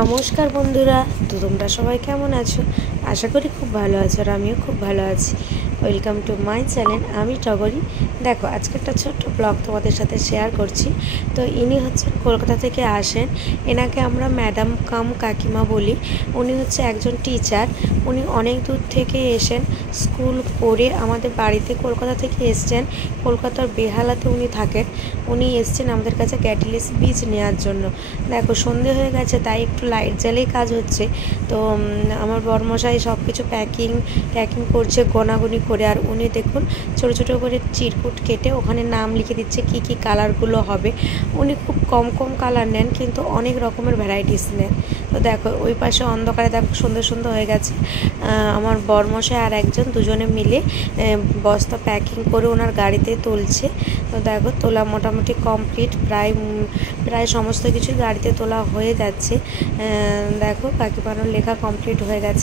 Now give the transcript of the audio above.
নমস্কার বন্ধুরা, তো তোমরা সবাই কেমন আছো? আশা করি খুব ভালো আছো, আর আমিও খুব ভালো আছি। ওয়েলকাম টু মাই চ্যানেল, আমি টগরি। দেখো, আজকে একটা ছোট্ট ব্লগ তোমাদের সাথে শেয়ার করছি। তো ইনি হচ্ছেন কলকাতা থেকে আসেন। এনাকে আমরা ম্যাডাম কাম কাকিমা বলি। উনি হচ্ছে একজন টিচার। উনি অনেক দূর থেকে এসেন, স্কুল করে আমাদের বাড়িতে কলকাতা থেকে এসছেন। কলকাতার বেহালাতে উনি থাকেন। উনি এসছেন আমাদের কাছে ক্যাটালিস বীজ নেওয়ার জন্য। দেখো, সন্ধে হয়ে গেছে, তাই একটু লাইট জ্বালেই কাজ হচ্ছে। তো আমার বরমশাই সব কিছু প্যাকিং করছে গোনাগুনি করে। আর উনি দেখুন ছোটো ছোটো করে চিরকুট কেটে ওখানে নাম লিখে দিচ্ছে কি কি কালারগুলো হবে। উনি খুব কম কম কালার নেন, কিন্তু অনেক রকমের ভ্যারাইটিস নেন। তো দেখো, ওই পাশে অন্ধকারে দেখো সুন্দর সুন্দর হয়ে গেছে। আমার বরমশাই আর একজন, দুজনে মিলে বস্তা প্যাকিং করে ওনার গাড়িতে তুলছে। তো দেখো, তোলা মোটামুটি কমপ্লিট, প্রায় সমস্ত কিছু গাড়িতে তোলা হয়ে যাচ্ছে। দেখো, কাকিমার লেখা কমপ্লিট হয়ে গেছে।